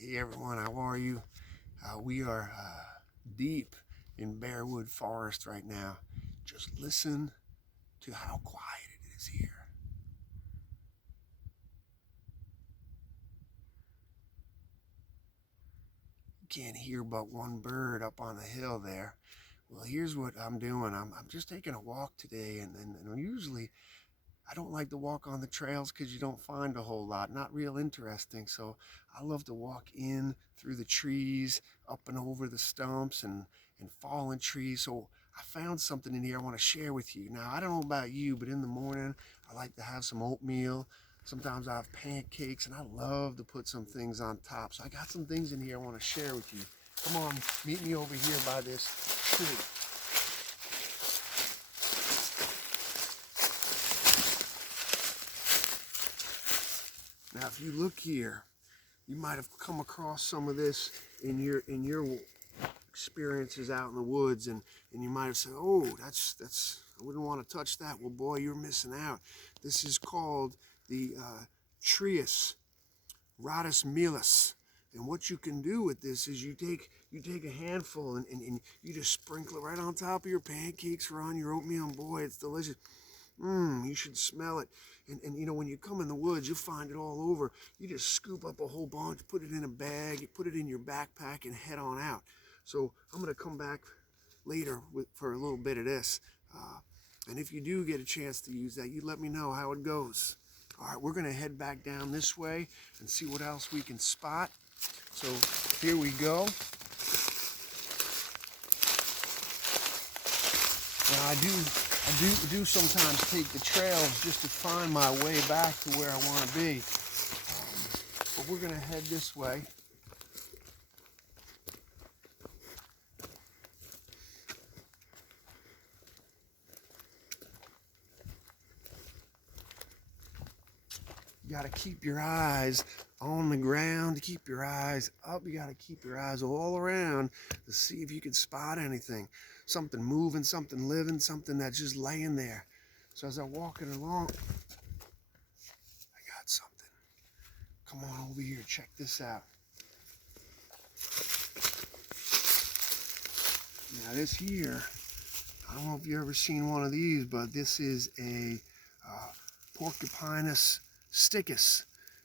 Hey everyone, how are you? We are deep in Bearwood Forest right now. Just listen to how quiet it is here. You can't hear but one bird up on the hill there. Well, here's what I'm doing. I'm just taking a walk today, and usually I don't like to walk on the trails because you don't find a whole lot, not real interesting. So I love to walk in through the trees, up and over the stumps and fallen trees. So I found something in here I want to share with you. Now, I don't know about you, but in the morning, I like to have some oatmeal. Sometimes I have pancakes, and I love to put some things on top. So I got some things in here I want to share with you. Come on, meet me over here by this tree. Now, if you look here, you might have come across some of this in your experiences out in the woods, and you might have said, "Oh, that's I wouldn't want to touch that." Well, boy, you're missing out. This is called the Trius Rhodus milis, and what you can do with this is you take a handful and you just sprinkle it right on top of your pancakes or on your oatmeal, and boy, it's delicious. You should smell it. And you know, when you come in the woods, you'll find it all over. You just scoop up a whole bunch, put it in a bag, you put it in your backpack, and head on out. So I'm going to come back later for a little bit of this. And if you do get a chance to use that, you let me know how it goes. All right, we're going to head back down this way and see what else we can spot. So here we go. Now I do sometimes take the trails just to find my way back to where I want to be. But we're going to head this way. You got to keep your eyes on the ground, keep your eyes up. You got to keep your eyes all around to see if you can spot anything. Something moving, something living, something that's just laying there. So as I'm walking along, I got something. Come on over here, check this out. Now this here, I don't know if you've ever seen one of these, but this is a Porcupinus stickus.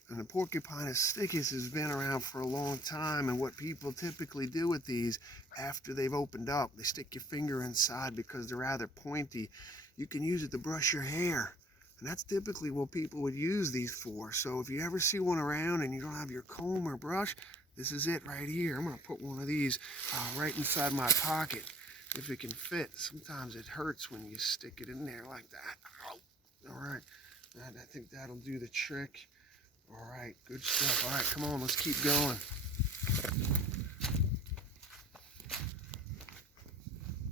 And the Porcupinus stickus has been around for a long time, and what people typically do with these after they've opened up, they stick your finger inside because they're rather pointy. You can use it to brush your hair, and that's typically what people would use these for. So if you ever see one around and you don't have your comb or brush, this is it right here. I'm going to put one of these right inside my pocket if it can fit. Sometimes it hurts when you stick it in there like that. All right, I think that'll do the trick. All right, good stuff. All right, come on, let's keep going.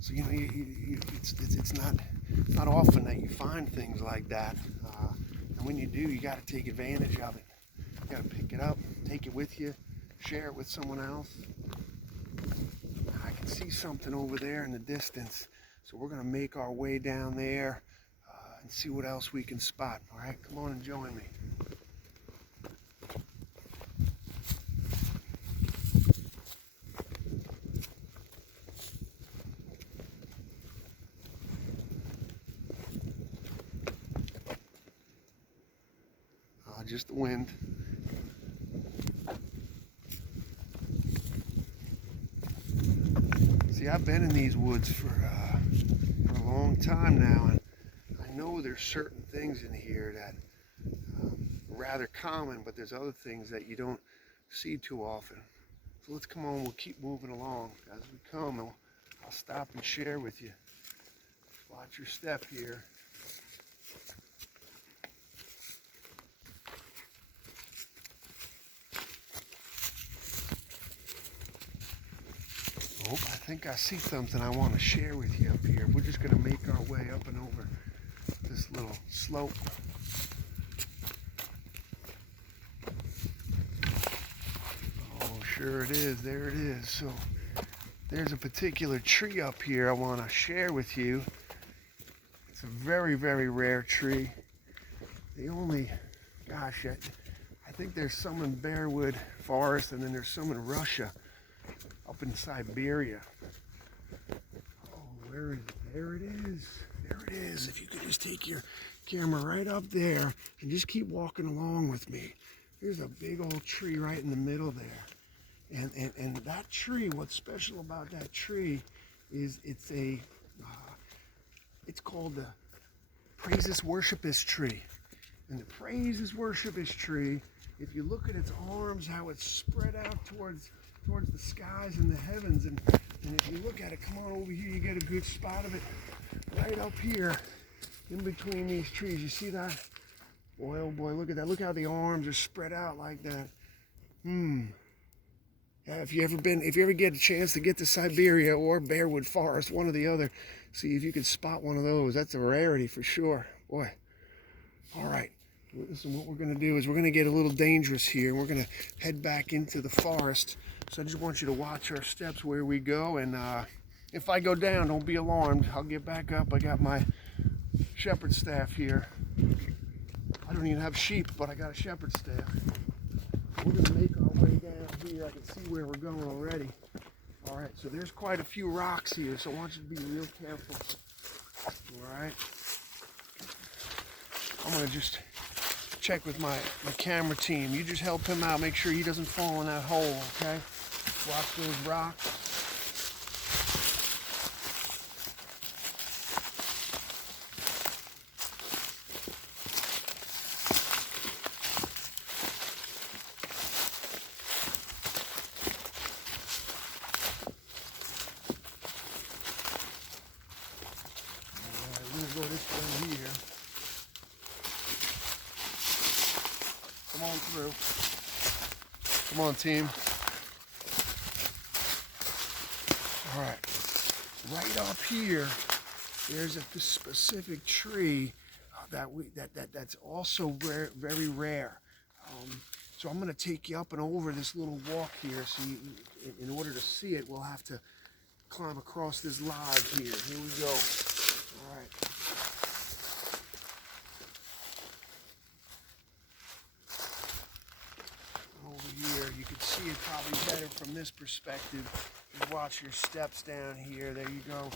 So you know, it's not often that you find things like that, and when you do, you got to take advantage of it. You got to pick it up, take it with you, share it with someone else. I can see something over there in the distance, so we're gonna make our way down there and see what else we can spot. All right, come on and join me. Just the wind. See, I've been in these woods for a long time now, and I know there's certain things in here that are rather common, but there's other things that you don't see too often. So let's come on, we'll keep moving along. As we come, I'll stop and share with you. Watch your step here. Oh, I think I see something I want to share with you up here. We're just going to make our way up and over this little slope. Oh, sure it is. There it is. So there's a particular tree up here I want to share with you. It's a very, very rare tree. The only, gosh, I think there's some in Bearwood forest, and then there's some in Russia, up in Siberia. Oh, where is it? There it is. There it is. If you could just take your camera right up there and just keep walking along with me. There's a big old tree right in the middle there. And that tree, what's special about that tree is it's called the Praises Worshipus tree. And the Praises Worshipus tree, if you look at its arms, how it's spread out towards the skies and the heavens, and if you look at it, come on over here, you get a good spot of it right up here in between these trees. You see that? Boy, oh boy, look at that. Look how the arms are spread out like that. Yeah, if you ever get a chance to get to Siberia or BearWoodForest, one or the other, see if you can spot one of those. That's a rarity for sure. Boy. All right. Listen, what we're going to do is we're going to get a little dangerous here, and we're going to head back into the forest. So I just want you to watch our steps where we go, and if I go down, don't be alarmed. I'll get back up. I got my shepherd staff here. I don't even have sheep, but I got a shepherd staff. We're going to make our way down here. I can see where we're going already. All right, so there's quite a few rocks here, so I want you to be real careful. All right. I'm going to just check with my camera team. You just help him out. Make sure he doesn't fall in that hole, okay? Watch those rocks. All right, we're going to go this way here. Come on through. Come on, team. All right. Right up here, there's a specific tree that's also very rare. So I'm going to take you up and over this little walk here. So in order to see it, we'll have to climb across this log here. Here we go. All right. You can see it probably better from this perspective. You watch your steps down here. There you go.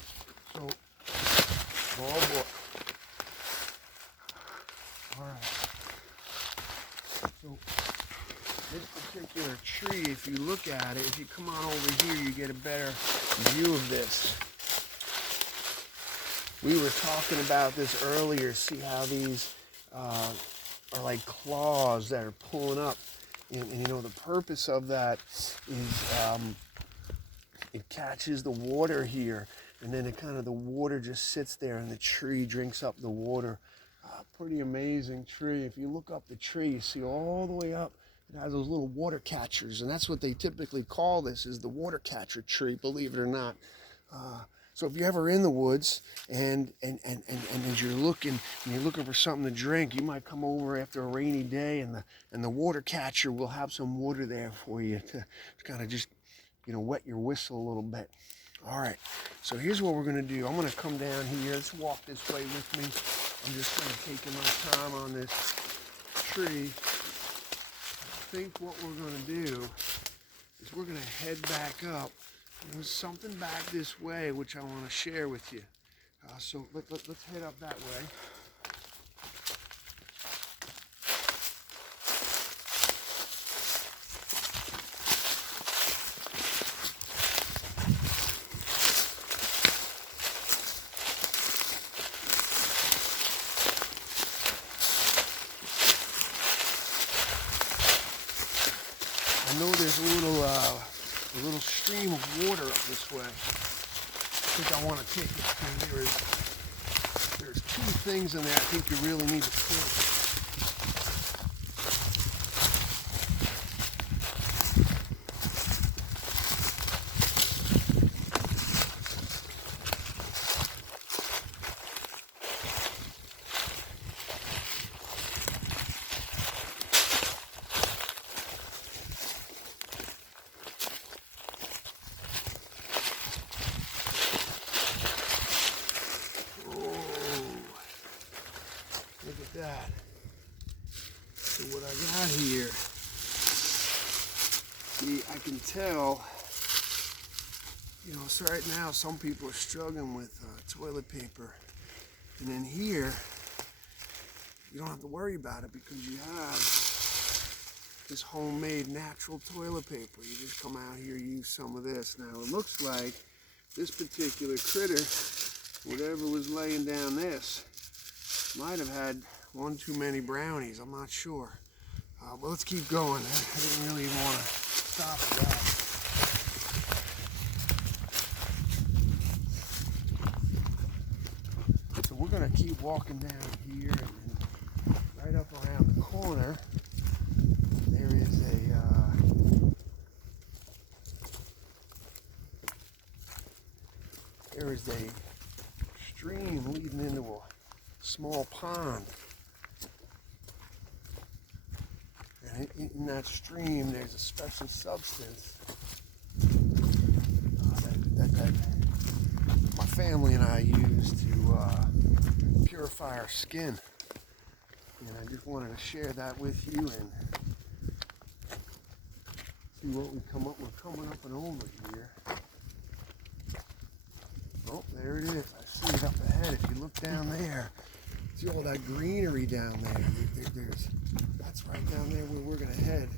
So, oh boy. All right. So, this particular tree, if you look at it, if you come on over here, you get a better view of this. We were talking about this earlier. See how these are like claws that are pulling up. And you know, the purpose of that is it catches the water here, and then the water just sits there and the tree drinks up the water. Pretty amazing tree. If you look up the tree, you see all the way up, it has those little water catchers, and that's what they typically call this, is the water catcher tree, believe it or not. So if you're ever in the woods and as you're looking for something to drink, you might come over after a rainy day, and the water catcher will have some water there for you to kind of just, you know, wet your whistle a little bit. All right, so here's what we're going to do. I'm going to come down here. Let's walk this way with me. I'm just kind of taking my time on this tree. I think what we're going to do is we're going to head back up. There's something back this way which I want to share with you. So let's head up that way. I know there's a little stream of water up this way. I think I want to take it to. There's two things in there I think you really need to see. Look at that. See, I can tell, you know, so right now some people are struggling with toilet paper. And then here, you don't have to worry about it because you have this homemade natural toilet paper. You just come out here, use some of this. Now it looks like this particular critter, whatever was laying down this, might have had one too many brownies. I'm not sure. But let's keep going. I didn't really want to stop at that. So we're going to keep walking down here, and right up around the corner, there is a stream leading into a small pond. And in that stream, there's a special substance that my family and I use to purify our skin. And I just wanted to share that with you and see what we come up with. We're coming up and over here. Oh, there it is. I see it up ahead. If you look down there, see all that greenery down there. That's right down there where we're going to head.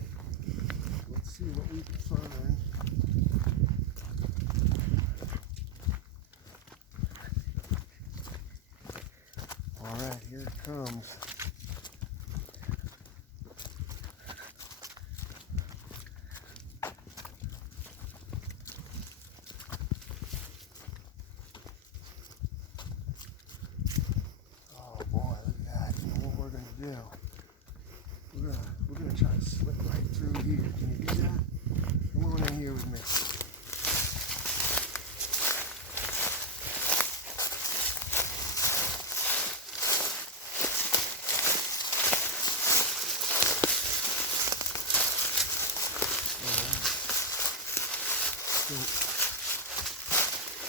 Let's see what we can find. All right, here it comes. Oh boy, look at that. You know what we're going to do? We're gonna try to slip right through here. Can you do that? Come on in here with me. So,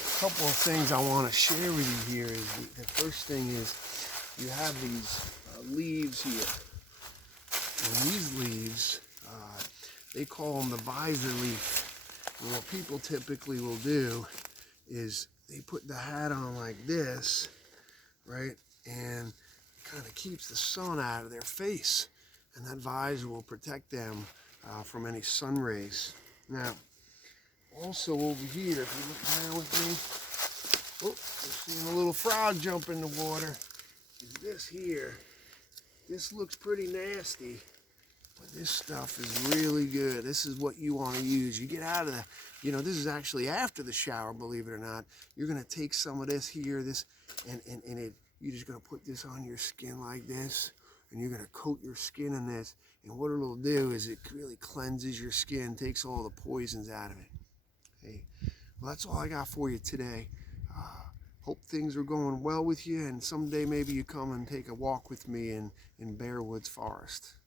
a couple of things I want to share with you here is the first thing is you have these leaves here. And these leaves, they call them the visor leaf. And what people typically will do is they put the hat on like this, right? And it kind of keeps the sun out of their face. And that visor will protect them from any sun rays. Now, also over here, if you look down with me, oh, you're seeing a little frog jump in the water. Is this here? This looks pretty nasty, but this stuff is really good. This is what you want to use. You get out of the, you know, this is actually after the shower, believe it or not. You're going to take some of this here, you're just going to put this on your skin like this, and you're going to coat your skin in this. And what it'll do is it really cleanses your skin, takes all the poisons out of it. Hey, well, that's all I got for you today. Hope things are going well with you, and someday maybe you come and take a walk with me in BearWoodForest.